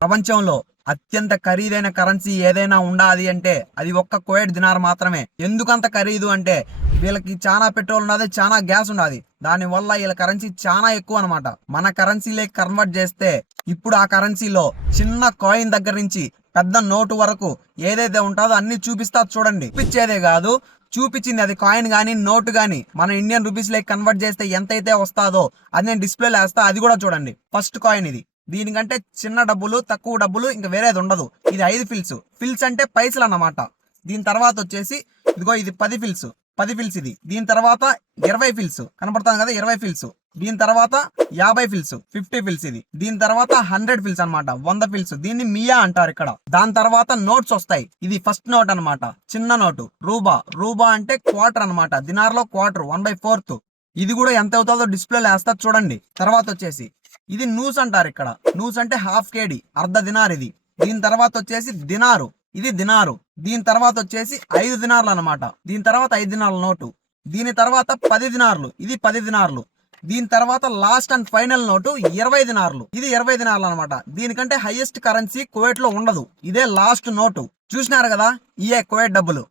ప్రపంచంలో అత్యంత ఖరీదైన కరెన్సీ ఏదైనా ఉండాలి అంటే అది ఒక్క కువైట్ దినార్ మాత్రమే. ఎందుకంత ఖరీదు అంటే వీళ్ళకి చాలా పెట్రోల్ ఉన్నది, చాలా గ్యాస్ ఉన్నది. దాని వల్ల వీళ్ళ కరెన్సీ చాలా ఎక్కువ అనమాట. మన కరెన్సీలోకి కన్వర్ట్ చేస్తే ఇప్పుడు ఆ కరెన్సీలో చిన్న కాయిన్ దగ్గర నుంచి పెద్ద నోటు వరకు ఏదైతే ఉంటుందో అన్ని చూపిస్తా చూడండి. చూపించేదే కాదు, చూపించింది అది కాయిన్ గానీ నోటు గానీ మన ఇండియన్ రూపీస్ లోకి కన్వర్ట్ చేస్తే ఎంతైతే వస్తాదో అది నేను డిస్ప్లేలో వేస్తా, అది కూడా చూడండి. ఫస్ట్ కాయిన్ ఇది. దీనికంటే చిన్న డబ్బులు, తక్కువ డబ్బులు ఇంకా వేరేది ఉండదు. ఇది 5 ఫిల్స్. ఫిల్స్ అంటే పైసలు అన్నమాట. దీని తర్వాత వచ్చేసి ఇదిగో ఇది 10 ఫిల్స్. 10 ఫిల్స్ ఇది. దీని తర్వాత 20 ఫిల్స్ కనపడతాను కదా, 20 ఫిల్స్. దీని తర్వాత 50 ఫిల్స్, 50 ఫిల్స్ ఇది. దీని తర్వాత 100 ఫిల్స్ అనమాట, 100 ఫిల్స్. దీన్ని మియా అంటారు ఇక్కడ. దాని తర్వాత నోట్స్ వస్తాయి. ఇది ఫస్ట్ నోట్ అనమాట, చిన్న నోటు. రూబా. రూబా అంటే క్వార్టర్ అనమాట, దినార్లో క్వార్టర్, 1/4. ఇది కూడా ఎంత అవుతుందో డిస్ప్లేలో వేస్తా చూడండి. తర్వాత వచ్చేసి ఇది నూస్ అంటారు ఇక్కడ. నూస్ అంటే హాఫ్ కేడీ, అర్ధ దినార్ ఇది. దీని తర్వాత వచ్చేసి దినారు. ఇది దినారు. దీని తర్వాత వచ్చేసి 5 దినార్లు అనమాట. దీని తర్వాత 5 దినార్ల నోటు. దీని తర్వాత 10 దినార్లు. ఇది 10 దినార్లు. దీని తర్వాత లాస్ట్ అండ్ ఫైనల్ నోటు 20 దినార్లు. ఇది 20 దినార్లు అనమాట. దీనికంటే హైయెస్ట్ కరెన్సీ కువైట్ లో ఉండదు. ఇదే లాస్ట్ నోటు. చూసినారు కదా, ఇయే కువైట్ డబ్బులు.